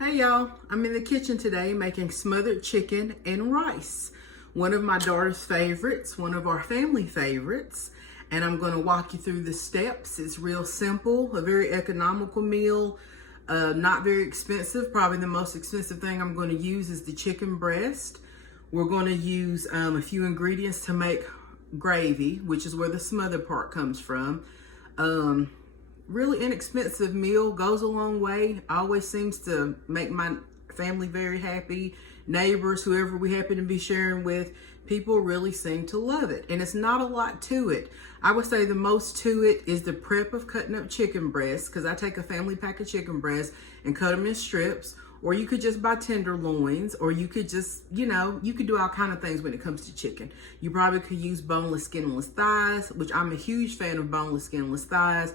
Hey y'all, I'm in the kitchen today making smothered chicken and rice. One of my daughter's favorites, one of our family favorites, and I'm going to walk you through the steps. It's real simple, a very economical meal, not very expensive. Probably the most expensive thing I'm going to use is the chicken breast. We're going to use a few ingredients to make gravy, which is where the smothered part comes from. Really inexpensive meal, goes a long way, always seems to make my family very happy. Neighbors, whoever we happen to be sharing with, people really seem to love it. And it's not a lot to it. I would say the most to it is the prep of cutting up chicken breasts, because I take a family pack of chicken breasts and cut them in strips. Or you could just buy tenderloins, or you could just, you could do all kind of things when it comes to chicken. You probably could use boneless, skinless thighs, which I'm a huge fan of boneless, skinless thighs.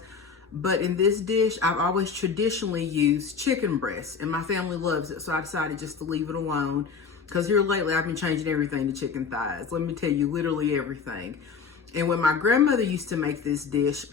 But in this dish, I've always traditionally used chicken breast, and my family loves it, so I decided just to leave it alone. Because here lately, I've been changing everything to chicken thighs. Let me tell you, literally everything. And when my grandmother used to make this dish,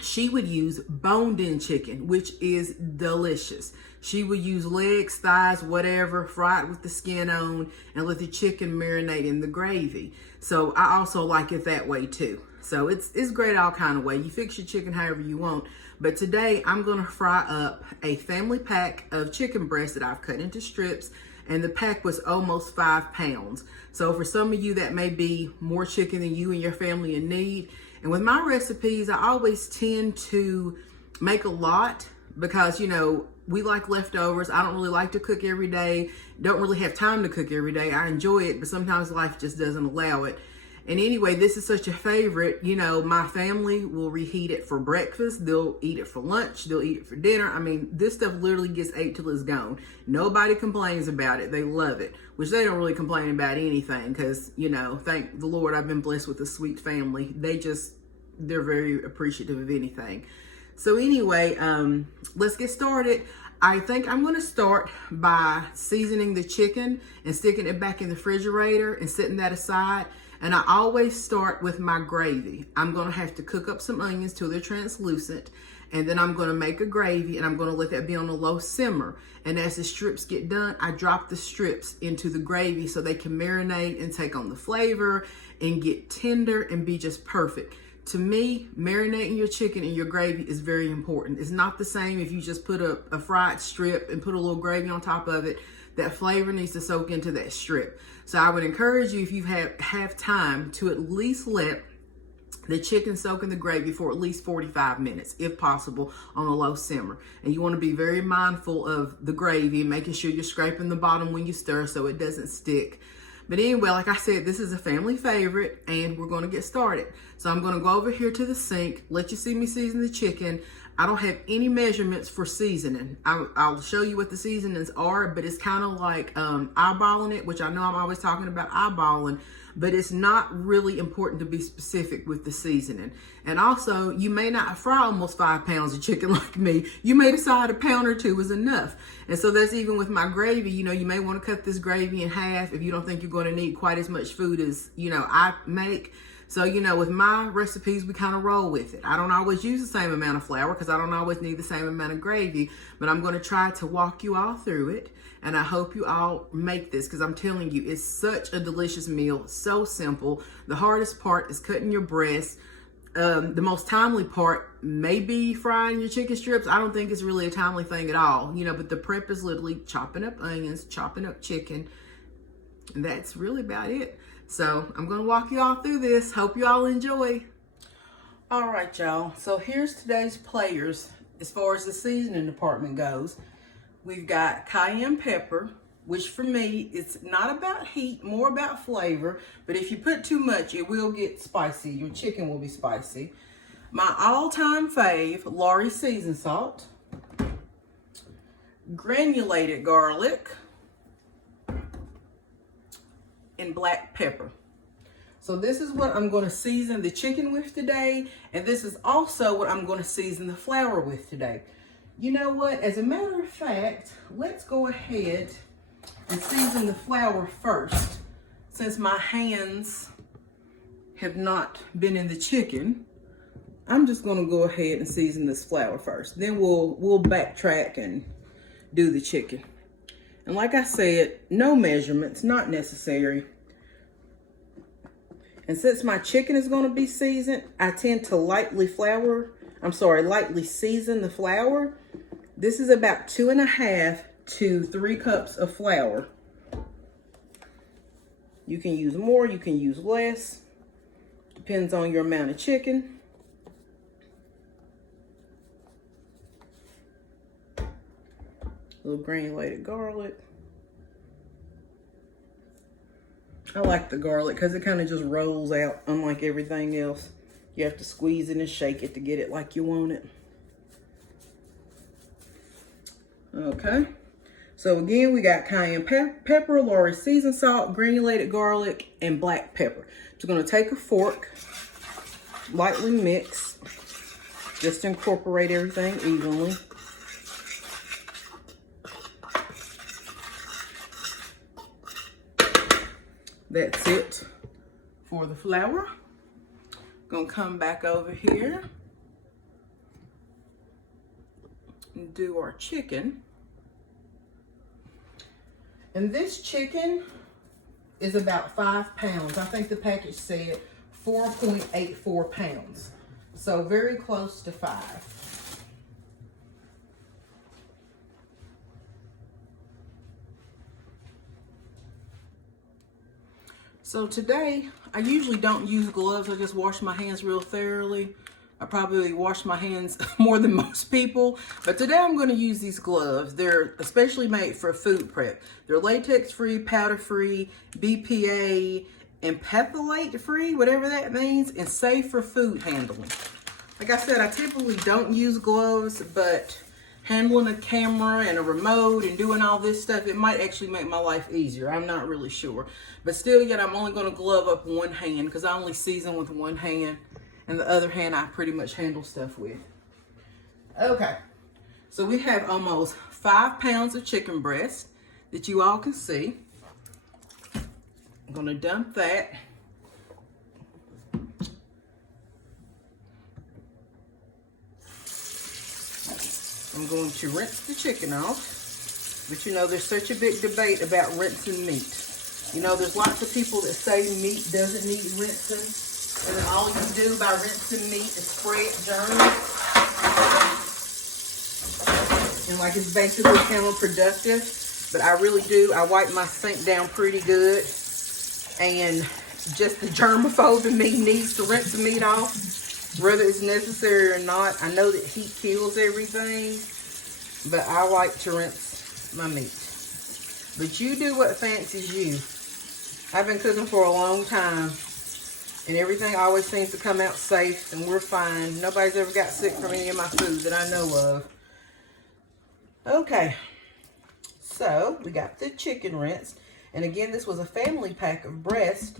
she would use boned-in chicken, which is delicious. She would use legs, thighs, whatever, fry it with the skin on, and let the chicken marinate in the gravy. So I also like it that way too. So it's great all kind of way. You fix your chicken however you want. But today I'm gonna fry up a family pack of chicken breasts that I've cut into strips, and the pack was almost 5 pounds. So for some of you, that may be more chicken than you and your family need. And with my recipes, I always tend to make a lot because, we like leftovers. I don't really like to cook every day. Don't really have time to cook every day. I enjoy it, but sometimes life just doesn't allow it. And anyway, this is such a favorite. My family will reheat it for breakfast. They'll eat it for lunch. They'll eat it for dinner. I mean, this stuff literally gets ate till it's gone. Nobody complains about it. They love it, which they don't really complain about anything because, thank the Lord, I've been blessed with a sweet family. They're very appreciative of anything. So anyway, let's get started. I think I'm going to start by seasoning the chicken and sticking it back in the refrigerator and setting that aside. And I always start with my gravy. I'm going to have to cook up some onions till they're translucent. And then I'm going to make a gravy, and I'm going to let that be on a low simmer. And as the strips get done, I drop the strips into the gravy so they can marinate and take on the flavor and get tender and be just perfect. To me, marinating your chicken in your gravy is very important. It's not the same if you just put a fried strip and put a little gravy on top of it. That flavor needs to soak into that strip. So I would encourage you, if you have time, to at least let the chicken soak in the gravy for at least 45 minutes, if possible, on a low simmer. And you want to be very mindful of the gravy, making sure you're scraping the bottom when you stir so it doesn't stick. But anyway, like I said, this is a family favorite, and we're going to get started. So I'm going to go over here to the sink, let you see me season the chicken. I don't have any measurements for seasoning. I'll show you what the seasonings are, but it's kind of like eyeballing it, which I know I'm always talking about eyeballing, but it's not really important to be specific with the seasoning. And also, you may not fry almost 5 pounds of chicken like me. You may decide a pound or 2 is enough. And so that's even with my gravy. You may want to cut this gravy in half if you don't think you're going to need quite as much food as, I make. So, with my recipes, we kind of roll with it. I don't always use the same amount of flour because I don't always need the same amount of gravy, but I'm going to try to walk you all through it. And I hope you all make this because I'm telling you, it's such a delicious meal, so simple. The hardest part is cutting your breast. The most timely part may be frying your chicken strips. I don't think it's really a timely thing at all, but the prep is literally chopping up onions, chopping up chicken, and that's really about it. So I'm going to walk you all through this. Hope you all enjoy. All right, y'all. So here's today's players as far as the seasoning department goes. We've got cayenne pepper, which for me, it's not about heat, more about flavor. But if you put too much, it will get spicy. Your chicken will be spicy. My all-time fave, Lorry seasoned salt. Granulated garlic. And black pepper. So this is what I'm going to season the chicken with today, and this is also what I'm going to season the flour with today. You know what? As a matter of fact, let's go ahead and season the flour first, since my hands have not been in the chicken. I'm just going to go ahead and season this flour first. Then we'll backtrack and do the chicken. And like I said, no measurements, not necessary. And since my chicken is going to be seasoned, I tend to lightly season the flour. This is about 2.5 to 3 cups of flour. You can use more, you can use less. Depends on your amount of chicken. A little granulated garlic. I like the garlic because it kind of just rolls out, unlike everything else. You have to squeeze it and shake it to get it like you want it. Okay. So again, we got cayenne pepper, Lorry seasoned salt, granulated garlic, and black pepper. Just gonna take a fork, lightly mix, just to incorporate everything evenly. That's it for the flour. Gonna come back over here and do our chicken. And this chicken is about 5 pounds. I think the package said 4.84 pounds. So very close to 5. So today, I usually don't use gloves. I just wash my hands real thoroughly. I probably wash my hands more than most people, but today I'm going to use these gloves. They're especially made for food prep. They're latex-free, powder-free, BPA, and phthalate-free, whatever that means, and safe for food handling. Like I said, I typically don't use gloves, but handling a camera and a remote and doing all this stuff, it might actually make my life easier. I'm not really sure. But still, yet I'm only going to glove up one hand because I only season with one hand. And the other hand, I pretty much handle stuff with. Okay, so we have almost 5 pounds of chicken breast that you all can see. I'm gonna dump that. I'm going to rinse the chicken off. But you know, there's such a big debate about rinsing meat. You know, there's lots of people that say meat doesn't need rinsing. And then all you do by rinsing meat is spread germs. And like it's basically counterproductive. But I really do. I wipe my sink down pretty good. And just the germaphobe in me needs to rinse the meat off. Whether it's necessary or not. I know that heat kills everything. But I like to rinse my meat. But you do what fancies you. I've been cooking for a long time. And everything always seems to come out safe, and we're fine. Nobody's ever got sick from any of my food that I know of. Okay, so we got the chicken rinsed. And again, this was a family pack of breast,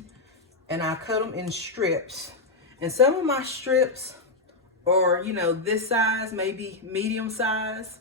and I cut them in strips. And some of my strips are, you know, this size, maybe medium size.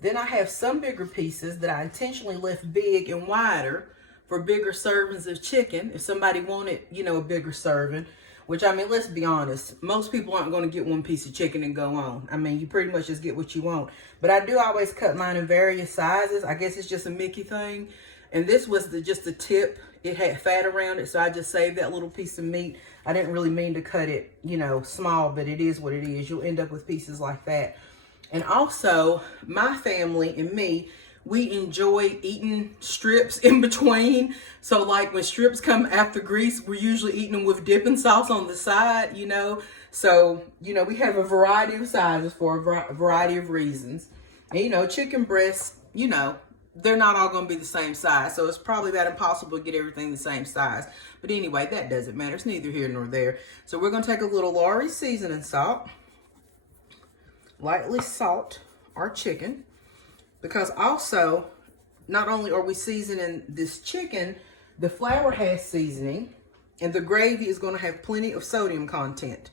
Then I have some bigger pieces that I intentionally left big and wider for bigger servings of chicken. If somebody wanted, you know, a bigger serving, which, I mean, let's be honest, most people aren't going to get one piece of chicken and go on. I mean, you pretty much just get what you want. But I do always cut mine in various sizes. I guess it's just a Mickey thing. And this was just the tip. It had fat around it, so I just saved that little piece of meat. I didn't really mean to cut it, you know, small, but it is what it is. You'll end up with pieces like that. And also, my family and me, we enjoy eating strips in between. So like when strips come after grease, we're usually eating them with dipping sauce on the side, you know. So, you know, we have a variety of sizes for a variety of reasons. And, you know, chicken breasts, you know, they're not all going to be the same size. So it's probably about impossible to get everything the same size. But anyway, that doesn't matter. It's neither here nor there. So we're going to take a little Lorry seasoning salt. Lightly salt our chicken. Because also, not only are we seasoning this chicken, the flour has seasoning, and the gravy is going to have plenty of sodium content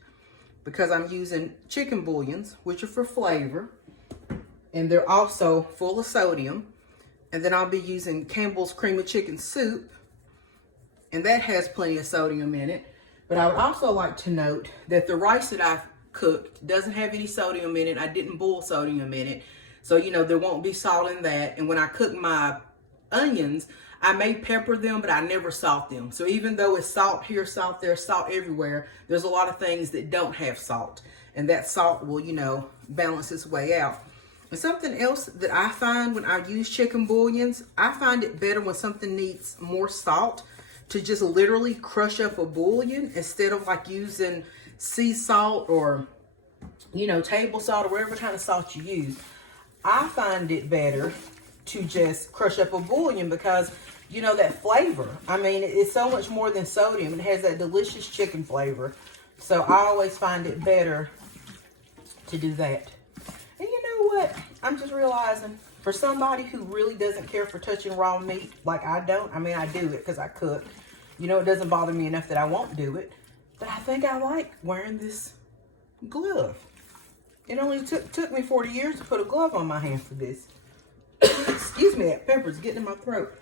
because I'm using chicken bouillons, which are for flavor, and they're also full of sodium. And then I'll be using Campbell's cream of chicken soup, and that has plenty of sodium in it. But I would also like to note that the rice that I've cooked doesn't have any sodium in it. I didn't boil sodium in it. So, you know, there won't be salt in that. And when I cook my onions, I may pepper them, but I never salt them. So even though it's salt here, salt there, salt everywhere, there's a lot of things that don't have salt. And that salt will, you know, balance its way out. And something else that I find when I use chicken bouillons, I find it better when something needs more salt to just literally crush up a bouillon instead of like using sea salt or, you know, table salt or whatever kind of salt you use. I find it better to just crush up a bouillon because, you know, that flavor, I mean, it's so much more than sodium. It has that delicious chicken flavor. So I always find it better to do that. And you know what? I'm just realizing for somebody who really doesn't care for touching raw meat, like I don't, I mean, I do it because I cook. You know, it doesn't bother me enough that I won't do it. But I think I like wearing this glove. It only took me 40 years to put a glove on my hand for this. Excuse me, that pepper's getting in my throat.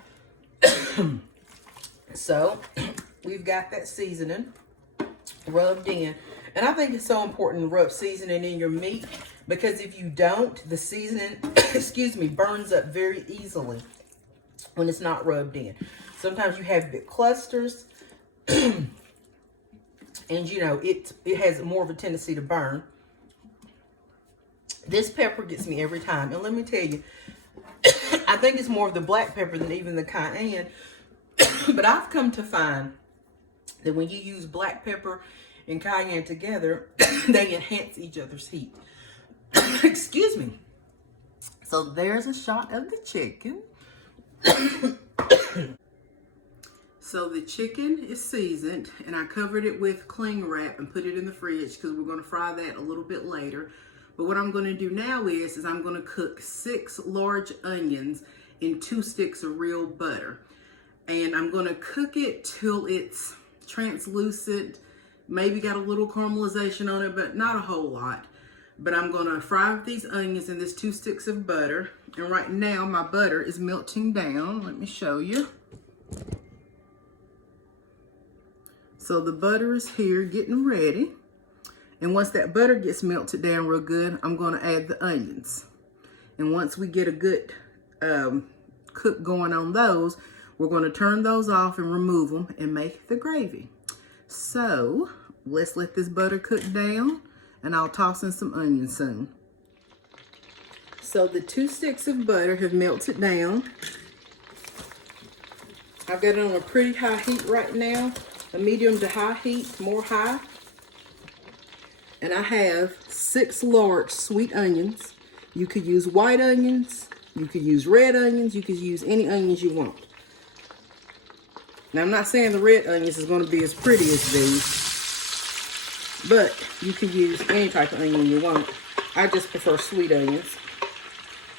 So, we've got that seasoning rubbed in. And I think it's so important to rub seasoning in your meat because if you don't, the seasoning, excuse me, burns up very easily when it's not rubbed in. Sometimes you have big clusters and you know, it has more of a tendency to burn. This pepper gets me every time. And let me tell you, I think it's more of the black pepper than even the cayenne. But I've come to find that when you use black pepper and cayenne together, they enhance each other's heat. Excuse me. So there's a shot of the chicken. So the chicken is seasoned and I covered it with cling wrap and put it in the fridge because we're going to fry that a little bit later. But what I'm going to do now is I'm going to cook 6 large onions in 2 sticks of real butter. And I'm going to cook it till it's translucent, maybe got a little caramelization on it, but not a whole lot. But I'm going to fry these onions in this 2 sticks of butter. And right now my butter is melting down. Let me show you. So the butter is here getting ready. And once that butter gets melted down real good, I'm going to add the onions. And once we get a good cook going on those, we're going to turn those off and remove them and make the gravy. So let's let this butter cook down and I'll toss in some onions soon. So the 2 sticks of butter have melted down. I've got it on a pretty high heat right now, a medium to high heat, more high. And I have 6 large sweet onions. You could use white onions, you could use red onions, you could use any onions you want. Now I'm not saying the red onions is going to be as pretty as these, but you could use any type of onion you want. I just prefer sweet onions.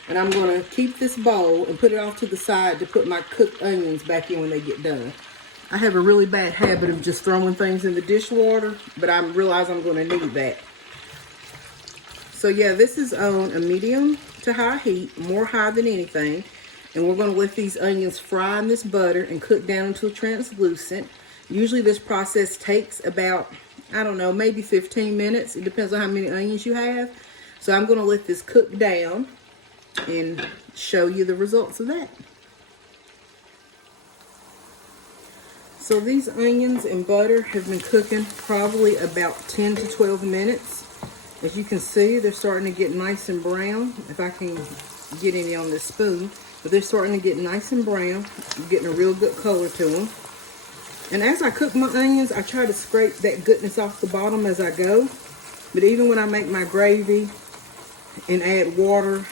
And I'm going to keep this bowl and put it off to the side to put my cooked onions back in when they get done. I have a really bad habit of just throwing things in the dishwater, but I realize I'm going to need that. So yeah, this is on a medium to high heat, more high than anything. And we're going to let these onions fry in this butter and cook down until translucent. Usually this process takes about, I don't know, maybe 15 minutes. It depends on how many onions you have. So I'm going to let this cook down and show you the results of that. So these onions and butter have been cooking probably about 10 to 12 minutes. As you can see, they're starting to get nice and brown. If I can get any on this spoon. But they're starting to get nice and brown. I'm getting a real good color to them. And as I cook my onions, I try to scrape that goodness off the bottom as I go. But even when I make my gravy and add water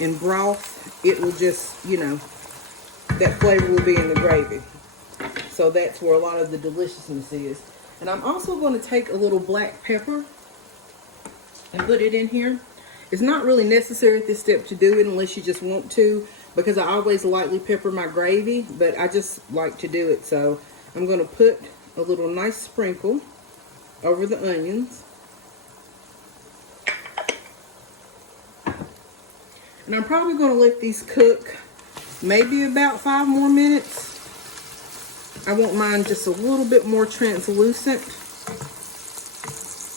and broth, it will just, you know, that flavor will be in the gravy. So that's where a lot of the deliciousness is. And I'm also going to take a little black pepper and put it in here. It's not really necessary at this step to do it unless you just want to, because I always lightly pepper my gravy, but I just like to do it. So I'm going to put a little nice sprinkle over the onions. And I'm probably going to let these cook maybe about 5 more minutes. I want mine just a little bit more translucent.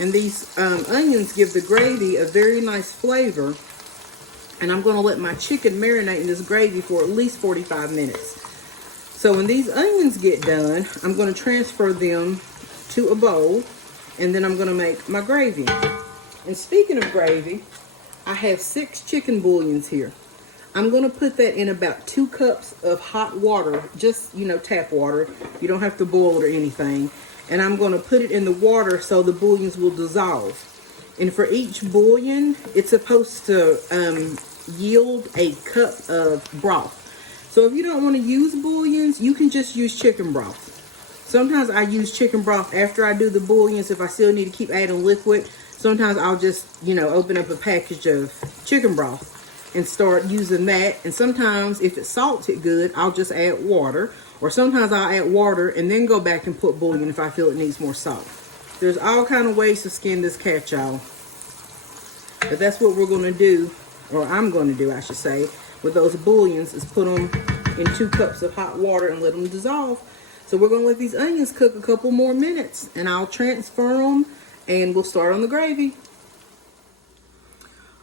And these onions give the gravy a very nice flavor And I'm going to let my chicken marinate in this gravy for at least 45 minutes. So when these onions get done, I'm going to transfer them to a bowl, and then I'm going to make my gravy. And speaking of gravy, I have 6 chicken bouillons here. I'm going to put that in about 2 cups of hot water, just, you know, tap water. You don't have to boil it or anything. And I'm going to put it in the water so the bouillons will dissolve. And for each bouillon, it's supposed to yield a cup of broth. So if you don't want to use bouillons, you can just use chicken broth. Sometimes I use chicken broth after I do the bouillons if I still need to keep adding liquid. Sometimes I'll just, you know, open up a package of chicken broth and start using that. And sometimes if it's salted good, I'll just add water. Or sometimes I'll add water and then go back and put bouillon if I feel it needs more salt. There's all kind of ways to skin this cat, y'all. But that's what we're going to do, or I'm going to do, I should say, with those bouillons, is put them in 2 cups of hot water and let them dissolve. So we're going to let these onions cook a couple more minutes, and I'll transfer them, and we'll start on the gravy.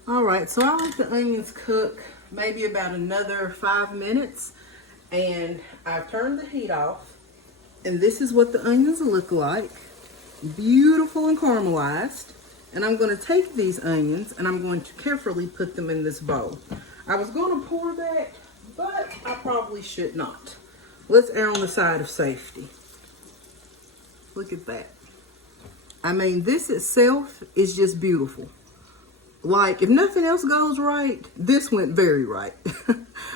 All right, so I let the onions cook maybe about another 5 minutes, and I've turned the heat off, and this is what the onions look like. Beautiful and caramelized. And I'm going to take these onions and I'm going to carefully put them in this bowl. I was going to pour that, but I probably should not. Let's err on the side of safety. Look at that. I mean, this itself is just beautiful. Like, if nothing else goes right, this went very right.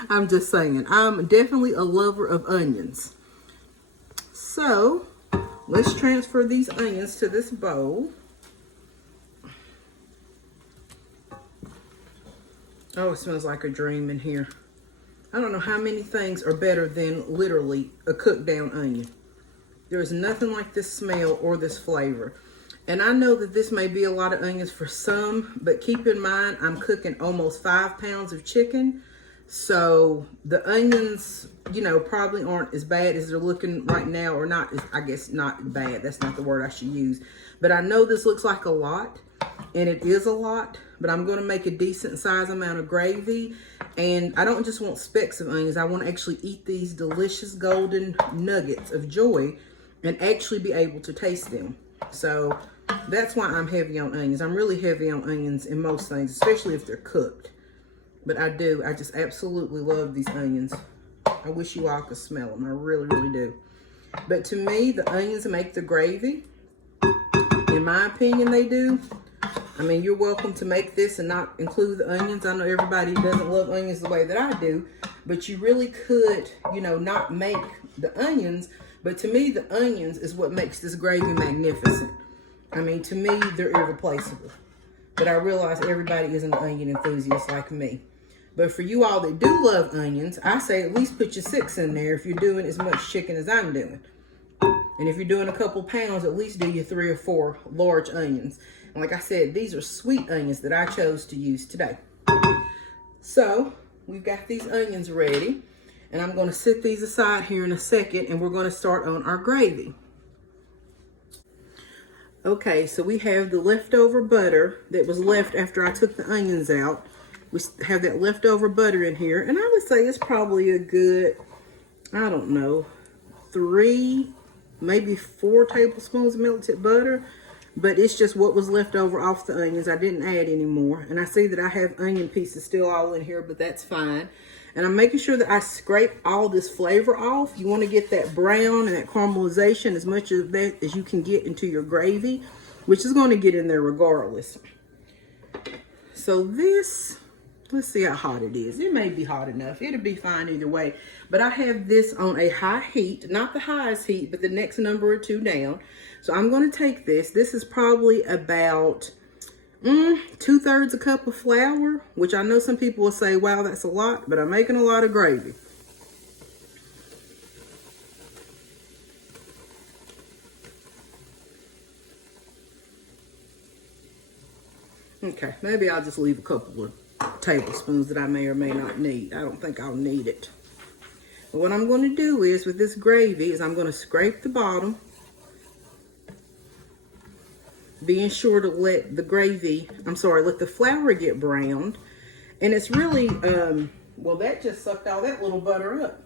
I'm just saying, I'm definitely a lover of onions. So, let's transfer these onions to this bowl. Oh, it smells like a dream in here. I don't know how many things are better than literally a cooked down onion. There is nothing like this smell or this flavor. And I know that this may be a lot of onions for some, but keep in mind, I'm cooking almost 5 pounds of chicken. So the onions, you know, probably aren't as bad as they're looking right now, or not, I guess not bad. That's not the word I should use. But I know this looks like a lot, and it is a lot, but I'm going to make a decent size amount of gravy. And I don't just want specks of onions. I want to actually eat these delicious golden nuggets of joy and actually be able to taste them. So that's why I'm heavy on onions. I'm really heavy on onions in most things, especially if they're cooked. But I just absolutely love these onions. I wish you all could smell them. I really, really do. But to me, the onions make the gravy. In my opinion, they do. I mean, you're welcome to make this and not include the onions. I know everybody doesn't love onions the way that I do. But you really could, you know, not make the onions. But to me, the onions is what makes this gravy magnificent. I mean, to me, they're irreplaceable. But I realize everybody isn't an onion enthusiast like me. But for you all that do love onions, I say at least put your 6 in there if you're doing as much chicken as I'm doing. And if you're doing a couple pounds, at least do your 3 or 4 large onions. And like I said, these are sweet onions that I chose to use today. So we've got these onions ready. And I'm going to set these aside here in a second, and we're going to start on our gravy. Okay, so we have the leftover butter that was left after I took the onions out. We have that leftover butter in here, and I would say it's probably a good, I don't know, 3, maybe 4 tablespoons of melted butter, but it's just what was left over off the onions. I didn't add any more, and I see that I have onion pieces still all in here, but that's fine. And I'm making sure that I scrape all this flavor off. You want to get that brown and that caramelization, as much of that as you can get into your gravy, which is going to get in there regardless. So this, let's see how hot it is. It may be hot enough. It'll be fine either way. But I have this on a high heat, not the highest heat, but the next number or 2 down. So I'm going to take this. This is probably about 2/3 a cup of flour, which I know some people will say, wow, that's a lot, but I'm making a lot of gravy. Okay, maybe I'll just leave a couple of tablespoons that I may or may not need. I don't think I'll need it. But what I'm going to do is, with this gravy, is I'm going to scrape the bottom, being sure to let the gravy, let the flour get browned. And it's really, well, that just sucked all that little butter up.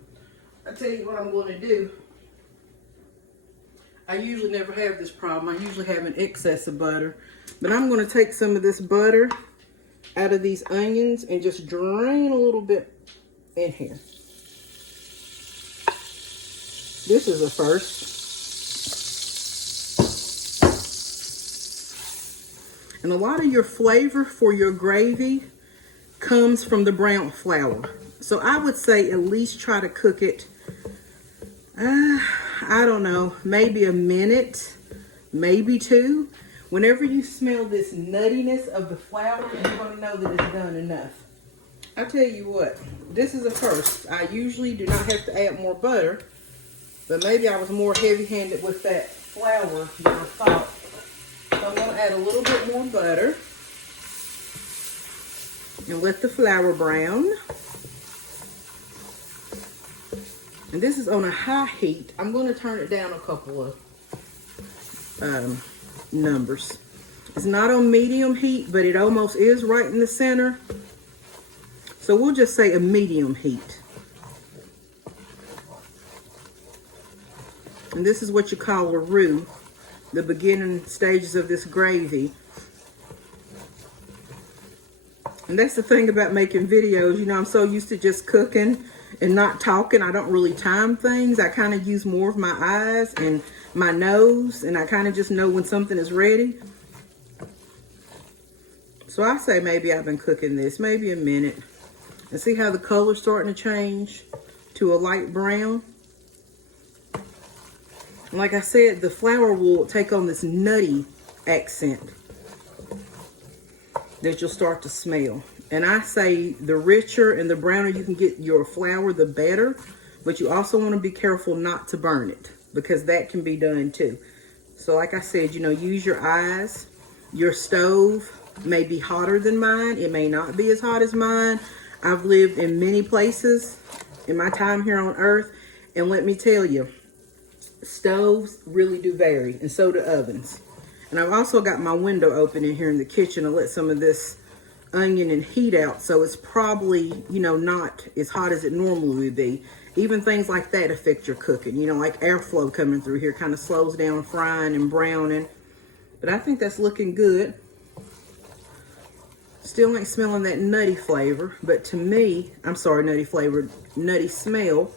I tell you what I'm going to do. I usually never have this problem. I usually have an excess of butter. But I'm going to take some of this butter out of these onions and just drain a little bit in here. This is a first. And a lot of your flavor for your gravy comes from the brown flour. So I would say at least try to cook it, I don't know, maybe a minute, maybe 2. Whenever you smell this nuttiness of the flour, you're going to know that it's done enough. I tell you what, this is a first. I usually do not have to add more butter, but maybe I was more heavy-handed with that flour than I thought. So I'm going to add a little bit more butter and let the flour brown. And this is on a high heat. I'm going to turn it down a couple of numbers. It's not on medium heat, but it almost is right in the center. So we'll just say a medium heat. And this is what you call a roux, the beginning stages of this gravy. And that's the thing about making videos. You know, I'm so used to just cooking and not talking. I don't really time things. I kind of use more of my eyes and my nose, and I kind of just know when something is ready. So I say maybe I've been cooking this maybe a minute. And see how the color's starting to change to a light brown? Like I said, the flour will take on this nutty accent that you'll start to smell. And I say the richer and the browner you can get your flour, the better. But you also want to be careful not to burn it, because that can be done too. So like I said, you know, use your eyes. Your stove may be hotter than mine. It may not be as hot as mine. I've lived in many places in my time here on earth. And let me tell you, stoves really do vary, and so do ovens. And I've also got my window open in here in the kitchen to let some of this onion and heat out, so it's probably, you know, not as hot as it normally would be. Even things like that affect your cooking. You know, like airflow coming through here kind of slows down frying and browning. But I think that's looking good. Still ain't smelling that nutty flavor, but to me, I'm sorry, nutty flavor, nutty smell,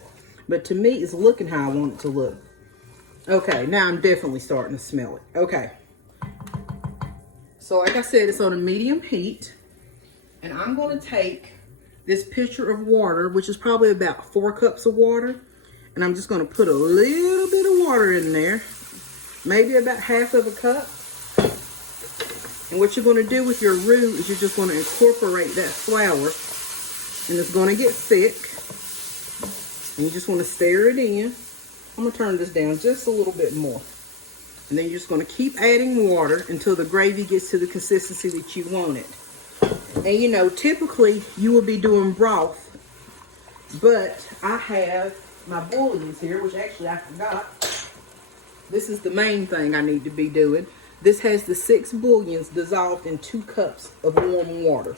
but to me, it's looking how I want it to look. Okay, now I'm definitely starting to smell it. Okay. So like I said, it's on a medium heat. And I'm going to take this pitcher of water, which is probably about 4 cups of water. And I'm just going to put a little bit of water in there. Maybe about half of a cup. And what you're going to do with your roux is you're just going to incorporate that flour. And it's going to get thick. And you just want to stir it in. I'm going to turn this down just a little bit more. And then you're just going to keep adding water until the gravy gets to the consistency that you want it. And you know, typically you will be doing broth, but I have my bouillons here, which actually I forgot. This is the main thing I need to be doing. This has the 6 bouillons dissolved in 2 cups of warm water.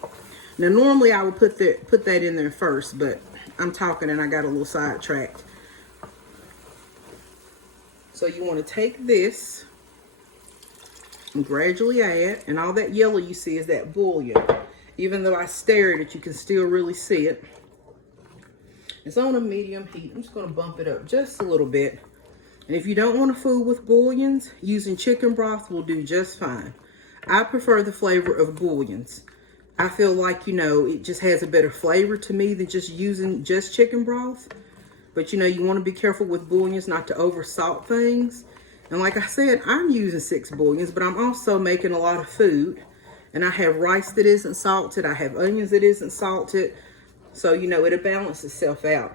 Now normally I would put that in there first, but I'm talking and I got a little sidetracked. So you want to take this and gradually add, and all that yellow you see is that bouillon. Even though I stare at it, you can still really see it. It's on a medium heat. I'm just going to bump it up just a little bit. And if you don't want to fool with bouillons, using chicken broth will do just fine. I prefer the flavor of bouillons. I feel like, you know, it just has a better flavor to me than just using just chicken broth. But, you know, you want to be careful with bouillons not to over salt things. And like I said, I'm using 6 bouillons, but I'm also making a lot of food. And I have rice that isn't salted. I have onions that isn't salted. So, you know, it'll balance itself out.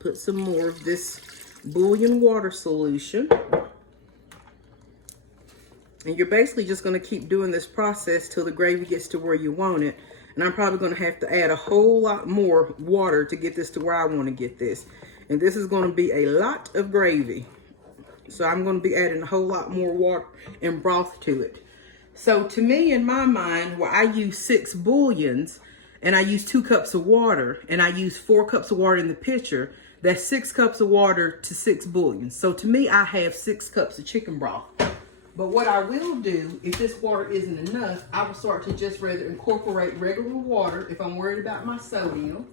Put some more of this bouillon water solution. And you're basically just going to keep doing this process till the gravy gets to where you want it. And I'm probably going to have to add a whole lot more water to get this to where I want to get this. And this is going to be a lot of gravy. So I'm going to be adding a whole lot more water and broth to it. So to me, in my mind, where I use 6 bouillons and I use 2 cups of water and I use 4 cups of water in the pitcher, that's 6 cups of water to 6 bouillons. So to me, I have 6 cups of chicken broth. But what I will do, if this water isn't enough, I will start to just rather incorporate regular water if I'm worried about my sodium.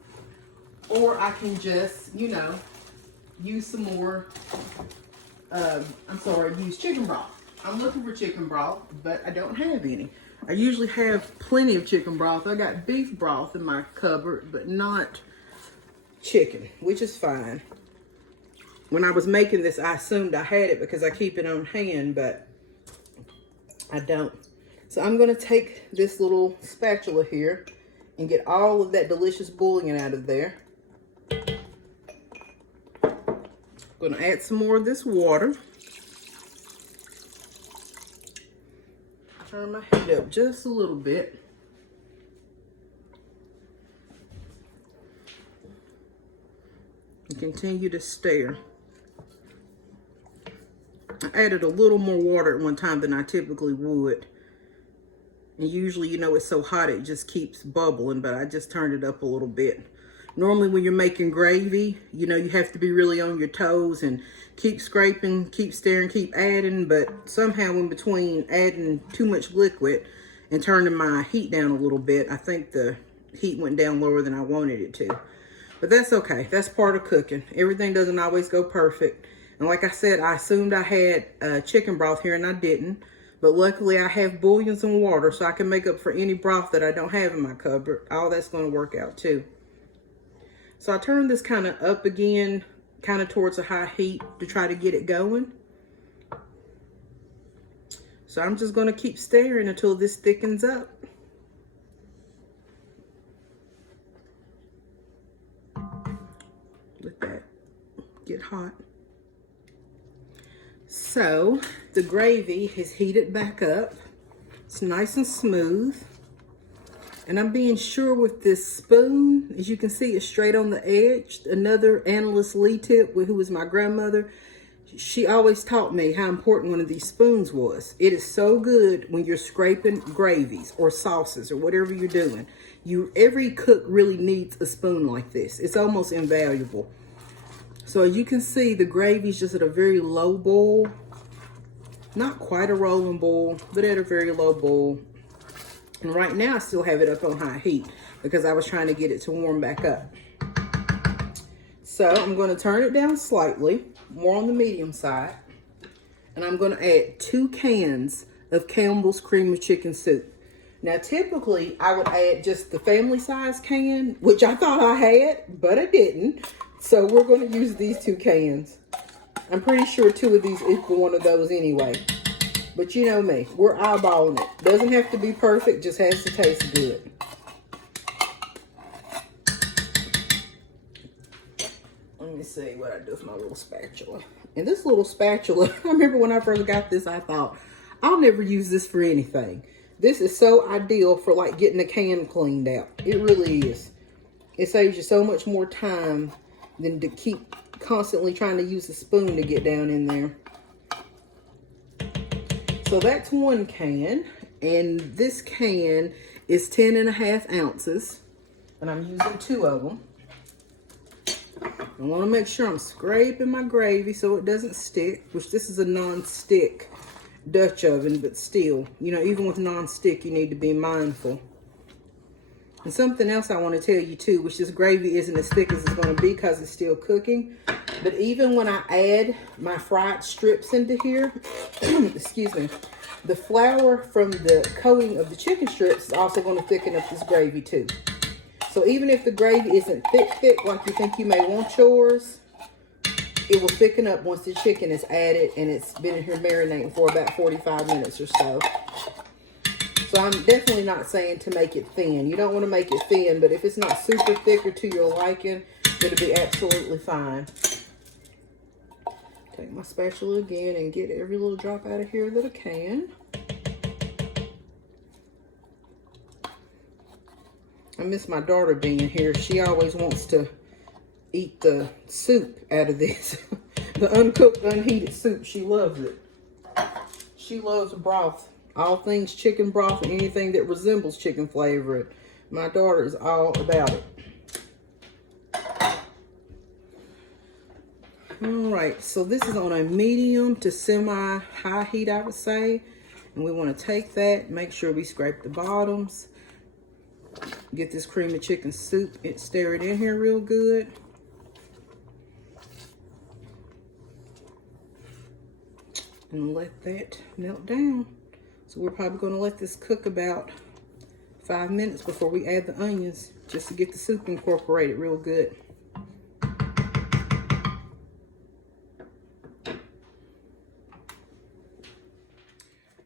Or I can just, you know, use some more, use chicken broth. I'm looking for chicken broth, but I don't have any. I usually have plenty of chicken broth. I got beef broth in my cupboard, but not chicken, which is fine. When I was making this, I assumed I had it because I keep it on hand, but I don't. So I'm going to take this little spatula here and get all of that delicious bouillon out of there. I'm going to add some more of this water. Turn my heat up just a little bit. And continue to stir. I added a little more water at one time than I typically would. And usually, you know, it's so hot it just keeps bubbling, but I just turned it up a little bit. Normally when you're making gravy, you know, you have to be really on your toes and keep scraping, keep stirring, keep adding, but somehow in between adding too much liquid and turning my heat down a little bit, I think the heat went down lower than I wanted it to. But that's okay. That's part of cooking. Everything doesn't always go perfect. And like I said, I assumed I had chicken broth here and I didn't. But luckily I have bouillons and water, so I can make up for any broth that I don't have in my cupboard. All that's going to work out too. So I turn this kind of up again, kind of towards a high heat to try to get it going. So I'm just going to keep stirring until this thickens up. Let that get hot. So the gravy is heated back up. It's nice and smooth. And I'm being sure with this spoon, as you can see, it's straight on the edge. Another Annalise Lee tip, who was my grandmother, she always taught me how important one of these spoons was. It is so good when you're scraping gravies or sauces or whatever you're doing. Every cook really needs a spoon like this. It's almost invaluable. So as you can see, the gravy's just at a very low boil. Not quite a rolling boil, but at a very low boil. And right now I still have it up on high heat because I was trying to get it to warm back up. So I'm going to turn it down slightly, more on the medium side. And I'm going to add 2 cans of Campbell's cream of chicken soup. Now typically I would add just the family size can, which I thought I had, but I didn't. So we're going to use these 2 cans. I'm pretty sure 2 of these equal one of those anyway. But you know me, we're eyeballing it. Doesn't have to be perfect, just has to taste good. Let me see what I do with my little spatula. And this little spatula, I remember when I first got this, I thought, I'll never use this for anything. This is so ideal for like getting a can cleaned out. It really is. It saves you so much more time than to keep constantly trying to use a spoon to get down in there. So that's 1 can, and this can is 10.5 ounces, and I'm using 2 of them. I want to make sure I'm scraping my gravy so it doesn't stick, which this is a non-stick Dutch oven, but still, you know, even with non-stick, you need to be mindful. And something else I want to tell you too, which this gravy isn't as thick as it's going to be because it's still cooking. But even when I add my fried strips into here, excuse me, the flour from the coating of the chicken strips is also going to thicken up this gravy too. So even if the gravy isn't thick like you think you may want yours, it will thicken up once the chicken is added and it's been in here marinating for about 45 minutes or so. So I'm definitely not saying to make it thin. You don't want to make it thin, but if it's not super thick or to your liking, it'll be absolutely fine. Take my spatula again and get every little drop out of here that I can. I miss my daughter being here. She always wants to eat the soup out of this. The uncooked, unheated soup. She loves it. She loves broth All things chicken broth and anything that resembles chicken flavor. My daughter is all about it. All right, so this is on a medium to semi-high heat, I would say. And we want to take that, make sure we scrape the bottoms. Get this cream of chicken soup and stir it in here real good. And let that melt down. So we're probably going to let this cook about 5 minutes before we add the onions, just to get the soup incorporated real good.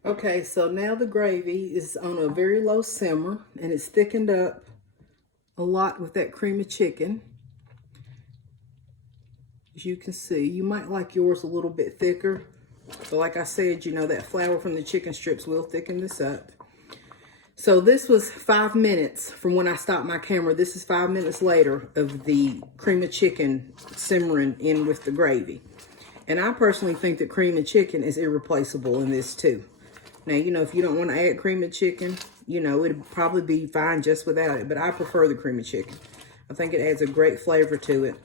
Okay, so now the gravy is on a very low simmer, and it's thickened up a lot with that cream of chicken. As you can see, you might like yours a little bit thicker. But like I said, you know, that flour from the chicken strips will thicken this up. So this was 5 minutes from when I stopped my camera. This is 5 minutes later of the cream of chicken simmering in with the gravy. And I personally think that cream of chicken is irreplaceable in this too. Now, you know, if you don't want to add cream of chicken, you know, it'd probably be fine just without it. But I prefer the cream of chicken. I think it adds a great flavor to it.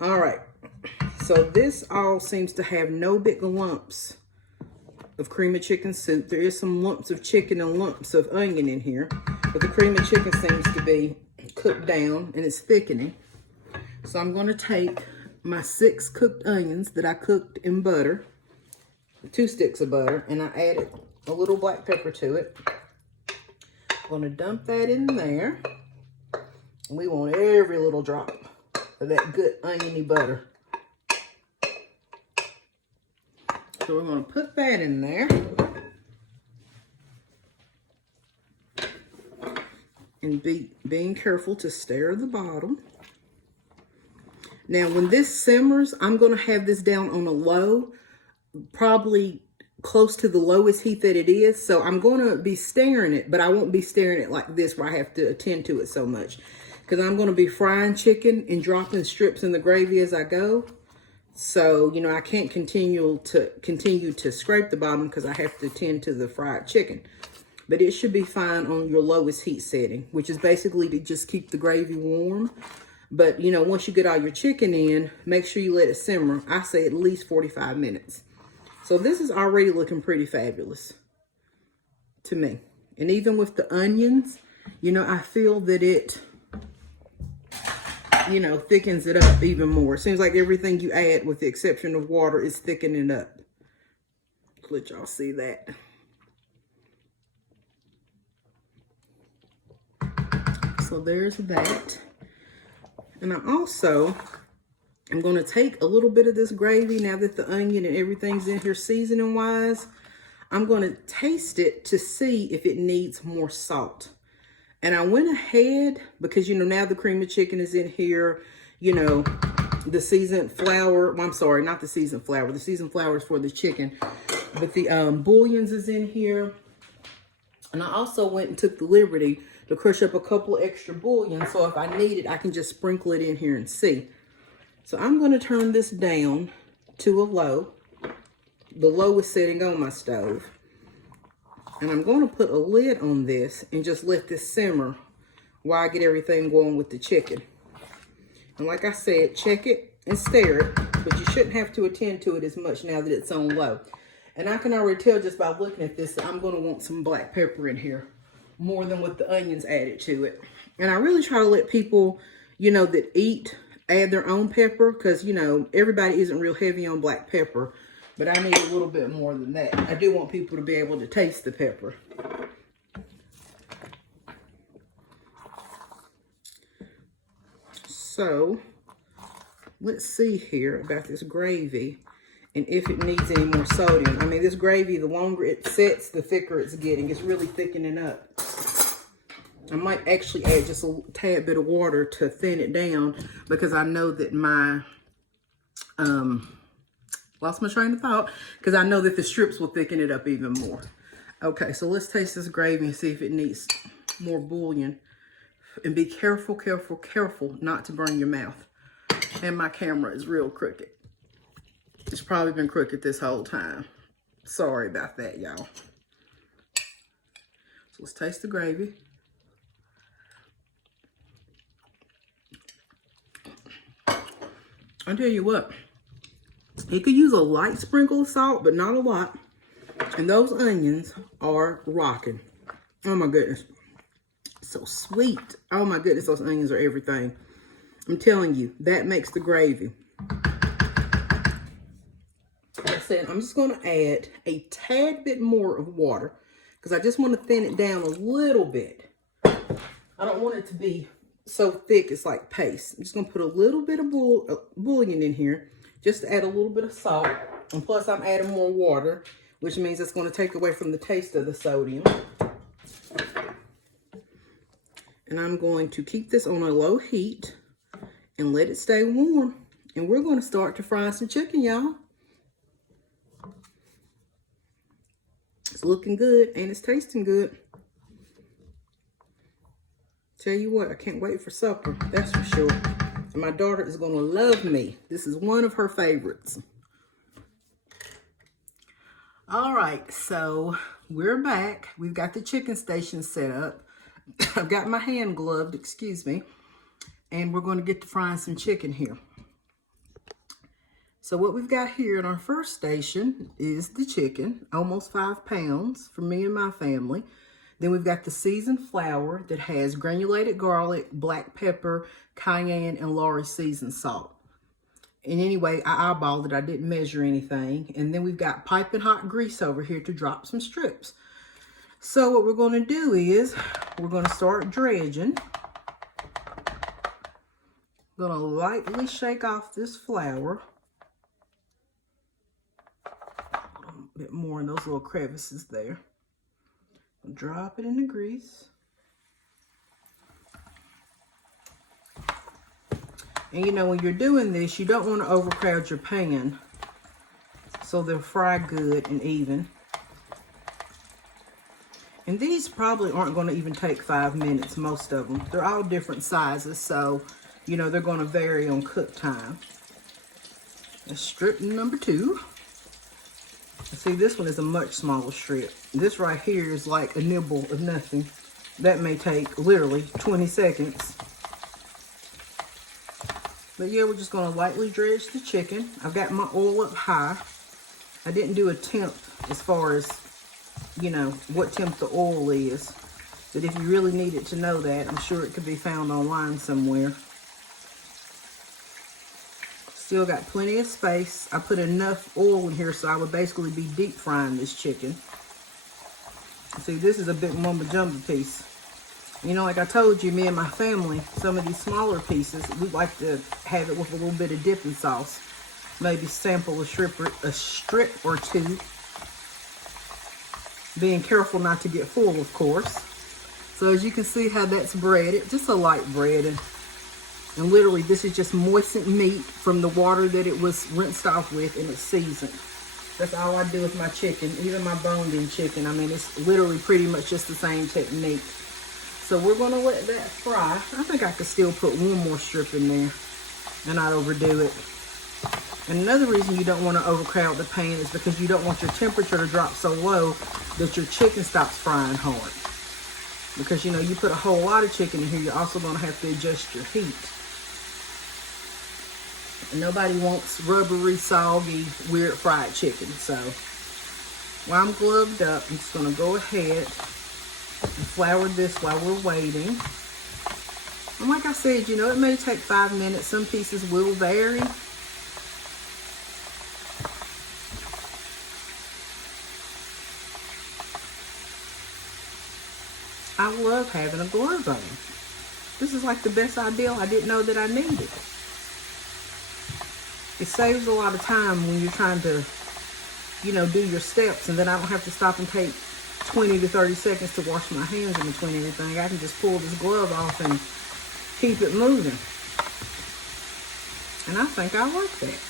All right. So this all seems to have no big lumps of cream of chicken soup. There is some lumps of chicken and lumps of onion in here, but the cream of chicken seems to be cooked down and it's thickening. So I'm going to take my 6 cooked onions that I cooked in butter, 2 sticks of butter, and I added a little black pepper to it. I'm going to dump that in there. We want every little drop of that good oniony butter. So we're going to put that in there. And being careful to stir the bottom. Now when this simmers, I'm going to have this down on a low, probably close to the lowest heat that it is. So I'm going to be stirring it, but I won't be stirring it like this where I have to attend to it so much. Because I'm going to be frying chicken and dropping strips in the gravy as I go. So, you know, I can't continue to scrape the bottom because I have to attend to the fried chicken. But it should be fine on your lowest heat setting, which is basically to just keep the gravy warm. But, you know, once you get all your chicken in, make sure you let it simmer. I say at least 45 minutes. So this is already looking pretty fabulous to me. And even with the onions, you know, I feel that it, you know, thickens it up even more. It seems like everything you add, with the exception of water, is thickening up. Let y'all see that. So there's that. And I also am going to take a little bit of this gravy, now that the onion and everything's in here seasoning wise. I'm going to taste it to see if it needs more salt. And I went ahead because, you know, now the cream of chicken is in here, you know, the seasoned flour. Well, I'm sorry, not the seasoned flour. The seasoned flour is for the chicken. But the bouillons is in here. And I also went and took the liberty to crush up a couple extra bouillon. So if I need it, I can just sprinkle it in here and see. So I'm going to turn this down to a low. The lowest setting on my stove. And I'm going to put a lid on this and just let this simmer while I get everything going with the chicken. And like I said, check it and stir it, but you shouldn't have to attend to it as much now that it's on low. And I can already tell just by looking at this that I'm going to want some black pepper in here, more than what the onions added to it. And I really try to let people, you know, that eat add their own pepper, because, you know, everybody isn't real heavy on black pepper. But I need a little bit more than that. I do want people to be able to taste the pepper. So, let's see here about this gravy and if it needs any more sodium. I mean, this gravy, the longer it sets, the thicker it's getting. It's really thickening up. I might actually add just a tad bit of water to thin it down, because I know that my... lost my train of thought, because I know that the strips will thicken it up even more. Okay, so let's taste this gravy and see if it needs more bouillon. And be careful, careful, careful not to burn your mouth. And my camera is real crooked. It's probably been crooked this whole time. Sorry about that, y'all. So let's taste the gravy. I tell you what, you could use a light sprinkle of salt, but not a lot. And those onions are rocking. Oh my goodness. So sweet. Oh my goodness, those onions are everything. I'm telling you, that makes the gravy. Like I said, I'm just going to add a tad bit more of water because I just want to thin it down a little bit. I don't want it to be so thick it's like paste. I'm just going to put a little bit of bouillon in here just to add a little bit of salt. And plus I'm adding more water, which means it's going to take away from the taste of the sodium. And I'm going to keep this on a low heat and let it stay warm. And we're going to start to fry some chicken, y'all. It's looking good and it's tasting good. Tell you what, I can't wait for supper, that's for sure. And my daughter is going to love me. This is one of her favorites. All right, so we're back. We've got the chicken station set up. I've got my hand gloved, excuse me. And we're going to get to frying some chicken here. So what we've got here in our first station is the chicken, almost 5 pounds for me and my family. Then we've got the seasoned flour that has granulated garlic, black pepper, cayenne, and Lawry seasoned salt. And anyway, I eyeballed it. I didn't measure anything. And then we've got piping hot grease over here to drop some strips. So what we're going to do is we're going to start dredging. I'm going to lightly shake off this flour. A little bit more in those little crevices there. Drop it in the grease. And you know, when you're doing this, you don't want to overcrowd your pan so they'll fry good and even. And these probably aren't going to even take 5 minutes, most of them. They're all different sizes, so, you know, they're going to vary on cook time. That's strip number 2. See, this one is a much smaller strip. This right here is like a nibble of nothing. That may take literally 20 seconds. But yeah, we're just going to lightly dredge the chicken. I've got my oil up high. I didn't do a temp as far as, you know, what temp the oil is. But if you really needed to know that, I'm sure it could be found online somewhere. Still got plenty of space. I put enough oil in here so I would basically be deep frying this chicken. See, this is a big mumbo jumbo piece. You know, like I told you, me and my family, some of these smaller pieces, we like to have it with a little bit of dipping sauce. Maybe sample a strip or two. Being careful not to get full, of course. So as you can see how that's breaded, just a light breading. And literally, this is just moistened meat from the water that it was rinsed off with, and it's seasoned. That's all I do with my chicken, even my boned-in chicken. I mean, it's literally pretty much just the same technique. So we're going to let that fry. I think I could still put one more strip in there and not overdo it. And another reason you don't want to overcrowd the pan is because you don't want your temperature to drop so low that your chicken stops frying hard. Because, you know, you put a whole lot of chicken in here, you're also going to have to adjust your heat. And nobody wants rubbery, soggy, weird fried chicken. So while I'm gloved up, I'm just going to go ahead and flour this while we're waiting. And like I said, you know, it may take 5 minutes. Some pieces will vary. I love having a glove on. This is like the best idea I didn't know that I needed. It saves a lot of time when you're trying to, you know, do your steps, and then I don't have to stop and take 20 to 30 seconds to wash my hands in between everything. I can just pull this glove off and keep it moving. And I think I like that.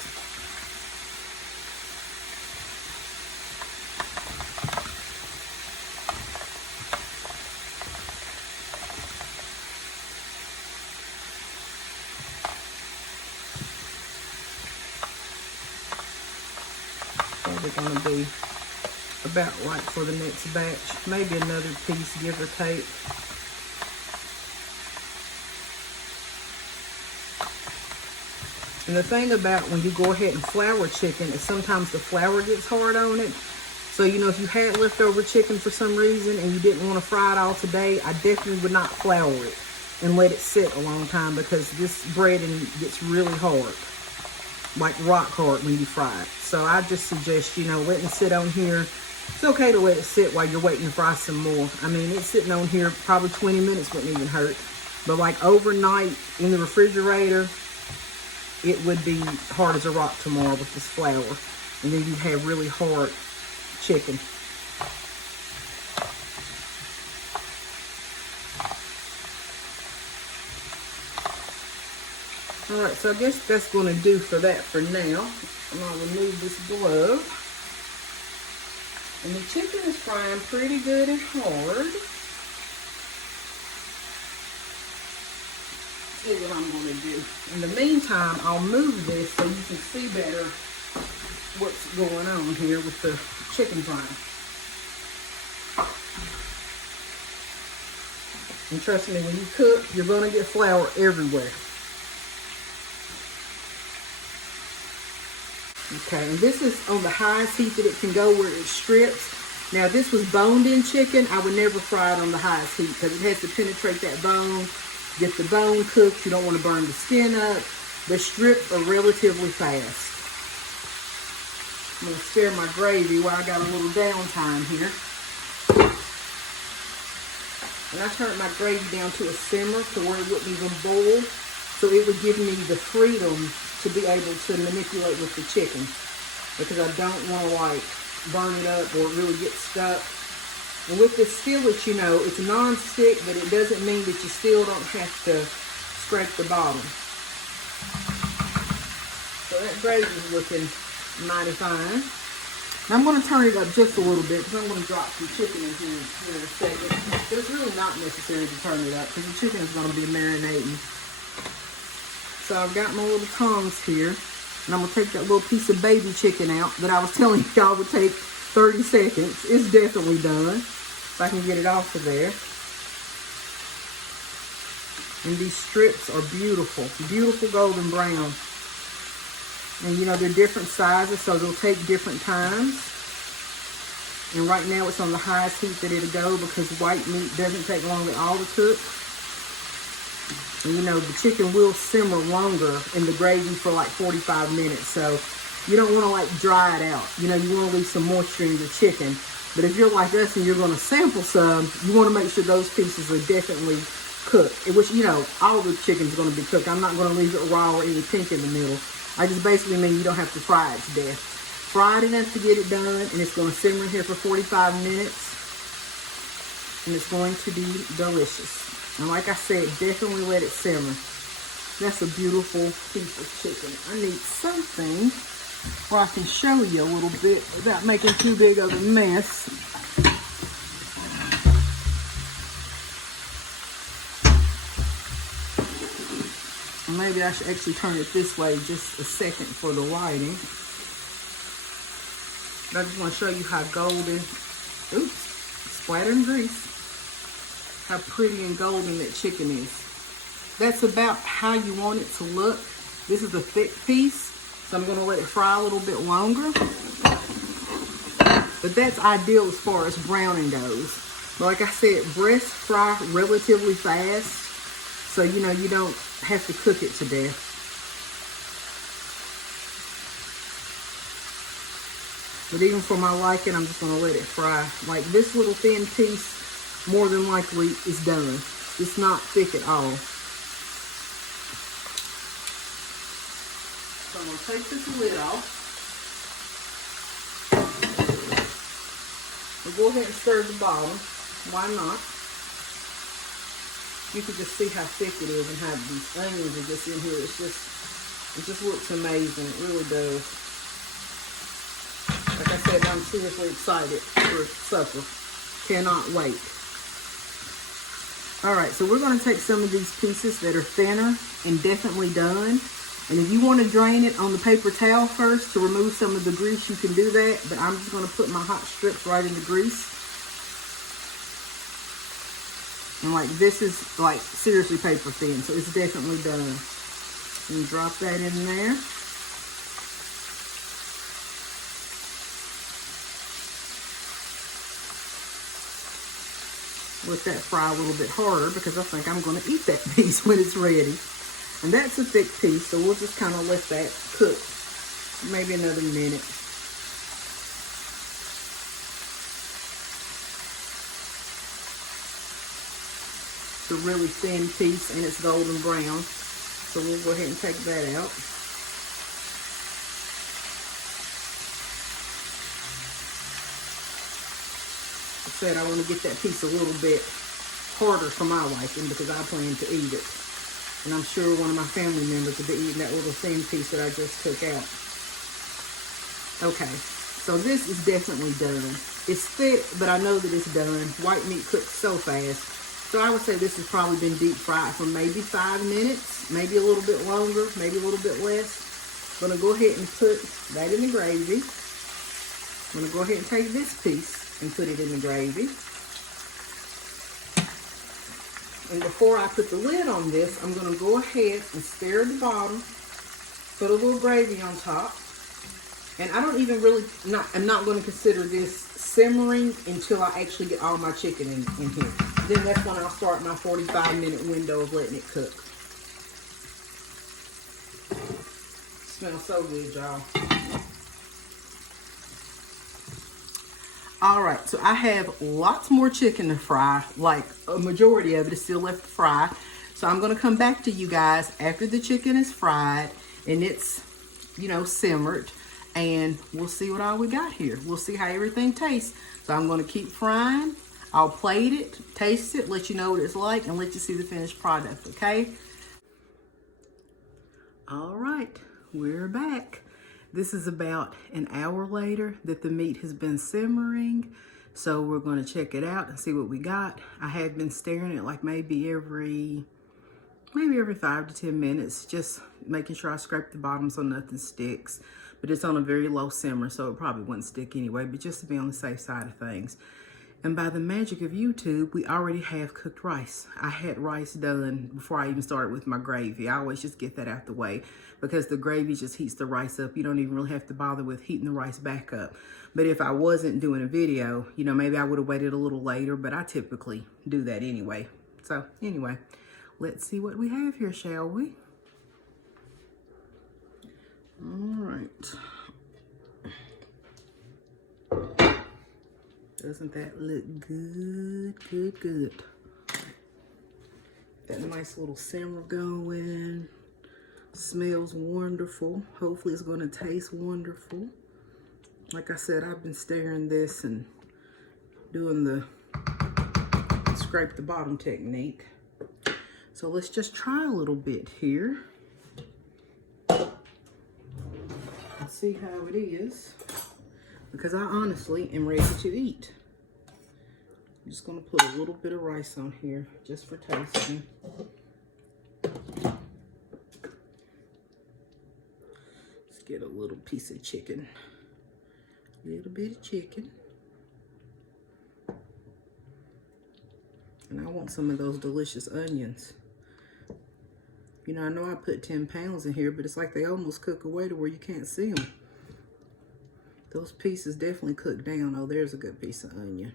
Probably going to be about like for the next batch. Maybe another piece, give or take. And the thing about when you go ahead and flour chicken is sometimes the flour gets hard on it. So, you know, if you had leftover chicken for some reason and you didn't want to fry it all today, I definitely would not flour it and let it sit a long time, because this breading gets really hard, like rock hard when you fry it. So I just suggest, you know, letting it sit on here. It's okay to let it sit while you're waiting to fry some more. I mean, it's sitting on here probably 20 minutes wouldn't even hurt. But like overnight in the refrigerator, it would be hard as a rock tomorrow with this flour. And then you'd have really hard chicken. All right, so I guess that's going to do for that for now. I'm going to remove this glove. And the chicken is frying pretty good and hard. Here's what I'm going to do. In the meantime, I'll move this so you can see better what's going on here with the chicken frying. And trust me, when you cook, you're going to get flour everywhere. Okay, and this is on the highest heat that it can go where it strips. Now, if this was boned in chicken, I would never fry it on the highest heat because it has to penetrate that bone, get the bone cooked. You don't want to burn the skin up. The strips are relatively fast. I'm going to spare my gravy while I got a little downtime here. And I turned my gravy down to a simmer to where it wouldn't even boil. So it would give me the freedom to be able to manipulate with the chicken, because I don't want to like burn it up or really get stuck. And with this skillet, you know, it's non-stick, but it doesn't mean that you still don't have to scrape the bottom. So that gravy is looking mighty fine. Now I'm going to turn it up just a little bit because I'm going to drop some chicken in here in a second. But it's really not necessary to turn it up because the chicken is going to be marinating. So I've got my little tongs here, and I'm going to take that little piece of baby chicken out that I was telling y'all would take 30 seconds. It's definitely done, if I can get it off of there. And these strips are beautiful, beautiful golden brown. And you know, they're different sizes, so they'll take different times. And right now it's on the highest heat that it'll go because white meat doesn't take long at all to cook. And you know, the chicken will simmer longer in the gravy for like 45 minutes. So you don't want to like dry it out. You know, you want to leave some moisture in your chicken. But if you're like us and you're going to sample some, you want to make sure those pieces are definitely cooked. Which, you know, all the chicken's going to be cooked. I'm not going to leave it raw or any pink in the middle. I just basically mean you don't have to fry it to death. Fry it enough to get it done, and it's going to simmer here for 45 minutes. And it's going to be delicious. And like I said, definitely let it simmer. That's a beautiful piece of chicken. I need something where I can show you a little bit without making too big of a mess. And maybe I should actually turn it this way just a second for the lighting. But I just want to show you how golden, oops, splattering grease, how pretty and golden that chicken is. That's about how you want it to look. This is a thick piece, so I'm going to let it fry a little bit longer. But that's ideal as far as browning goes. But like I said, breast fry relatively fast, so you know you don't have to cook it to death. But even for my liking, I'm just going to let it fry. Like this little thin piece, more than likely, is done. It's not thick at all. So I'm going to take this lid off. We'll go ahead and stir the bottom. Why not? You can just see how thick it is and how these onions are just in here. It just looks amazing. It really does. Like I said, I'm seriously excited for supper. Cannot wait. All right, so we're going to take some of these pieces that are thinner and definitely done, And if you want to drain it on the paper towel first to remove some of the grease, you can do that. But I'm just going to put my hot strips right in the grease. And like this is like seriously paper thin, so it's definitely done. And drop that in there. Let that fry a little bit harder because I think I'm going to eat that piece when it's ready. And that's a thick piece, so we'll just kind of let that cook maybe another minute. It's a really thin piece and it's golden brown, so we'll go ahead and take that out. Said I want to get that piece a little bit harder for my liking because I plan to eat it. And I'm sure one of my family members will be eating that little thin piece that I just took out. Okay, so this is definitely done. It's thick, but I know that it's done. White meat cooks so fast. So I would say this has probably been deep fried for maybe 5 minutes, maybe a little bit longer, maybe a little bit less. I'm gonna go ahead and put that in the gravy. I'm gonna go ahead and take this piece and put it in the gravy. And before I put the lid on this, I'm going to go ahead and stir the bottom, put a little gravy on top. And I don't even really, I'm not going to consider this simmering until I actually get all my chicken in here. Then that's when I'll start my 45-minute window of letting it cook. Smells so good, y'all. All right, so I have lots more chicken to fry. Like a majority of it is still left to fry. So I'm gonna come back to you guys after the chicken is fried and it's, you know, simmered, and we'll see what all we got here. We'll see how everything tastes. So I'm gonna keep frying. I'll plate it, taste it, let you know what it's like, and let you see the finished product, okay? All right, we're back. This is about an hour later that the meat has been simmering. So we're going to check it out and see what we got. I have been stirring it like maybe every 5 to 10 minutes, just making sure I scrape the bottom so nothing sticks. But it's on a very low simmer, so it probably wouldn't stick anyway, but just to be on the safe side of things. And by the magic of YouTube, we already have cooked rice. I had rice done before I even started with my gravy. I always just get that out the way because the gravy just heats the rice up. You don't even really have to bother with heating the rice back up. But if I wasn't doing a video, you know, maybe I would have waited a little later, but I typically do that anyway. So anyway, let's see what we have here, shall we? All right. Doesn't that look good, good, good? That nice little simmer going. Smells wonderful. Hopefully it's going to taste wonderful. Like I said, I've been stirring this and doing the scrape the bottom technique. So let's just try a little bit here. And see how it is. Because I honestly am ready to eat. I'm just going to put a little bit of rice on here just for tasting. Let's get a little piece of chicken. A little bit of chicken. And I want some of those delicious onions. You know, I know I put 10 pounds in here, but it's like they almost cook away to where you can't see them. Those pieces definitely cook down. Oh, there's a good piece of onion.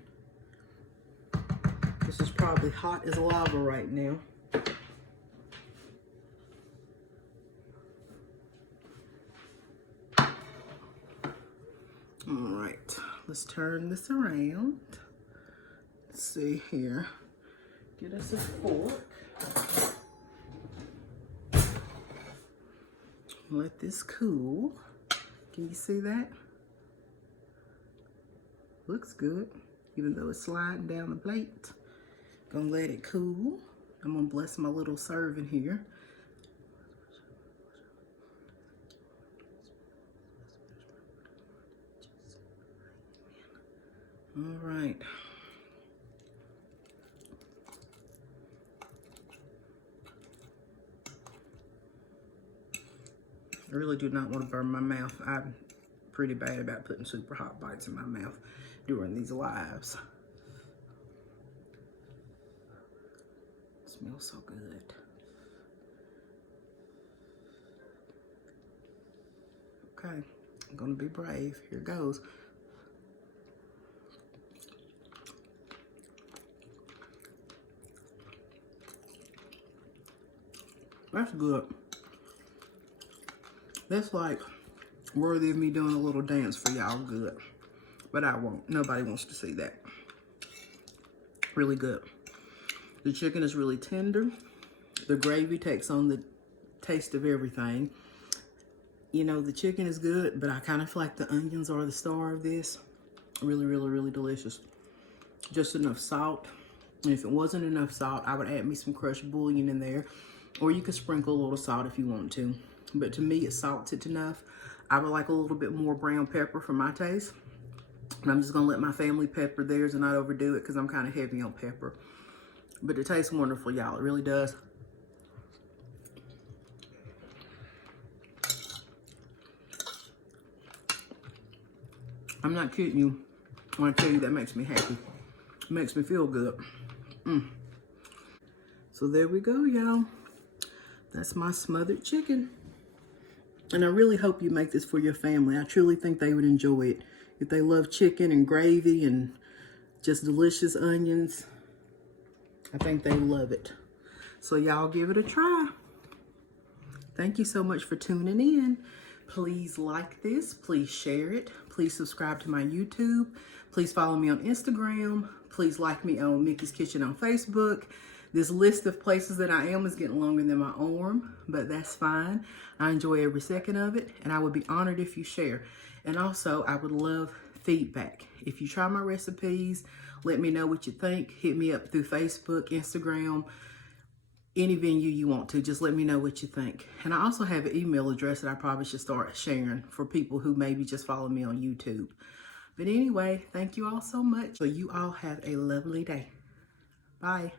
This is probably hot as lava right now. All right, let's turn this around. Let's see here. Get us a fork. Let this cool. Can you see that? Looks good, even though it's sliding down the plate. Gonna let it cool. I'm gonna bless my little serving here. All right. I really do not want to burn my mouth. I'm pretty bad about putting super hot bites in my mouth during these lives. It smells so good. Okay, I'm gonna be brave. Here goes. That's good. That's like worthy of me doing a little dance for y'all good. But I won't. Nobody wants to see that. Really good. The chicken is really tender. The gravy takes on the taste of everything. You know, the chicken is good, but I kind of feel like the onions are the star of this. Really, really, really delicious. Just enough salt. And if it wasn't enough salt, I would add me some crushed bouillon in there. Or you could sprinkle a little salt if you want to. But to me, it's salted enough. I would like a little bit more brown pepper for my taste. And I'm just going to let my family pepper theirs and not overdo it because I'm kind of heavy on pepper. But it tastes wonderful, y'all. It really does. I'm not kidding you when I tell you that makes me happy. It makes me feel good. So there we go, y'all. That's my smothered chicken. And I really hope you make this for your family. I truly think they would enjoy it. If they love chicken and gravy and just delicious onions, I think they love it. So y'all give it a try. Thank you so much for tuning in. Please like this. Please share it. Please subscribe to my YouTube. Please follow me on Instagram. Please like me on Mickey's Kitchen on Facebook. This list of places that I am is getting longer than my arm, but that's fine. I enjoy every second of it, and I would be honored if you share. And also, I would love feedback. If you try my recipes, let me know what you think. Hit me up through Facebook, Instagram, any venue you want to. Just let me know what you think. And I also have an email address that I probably should start sharing for people who maybe just follow me on YouTube. But anyway, thank you all so much. So you all have a lovely day. Bye.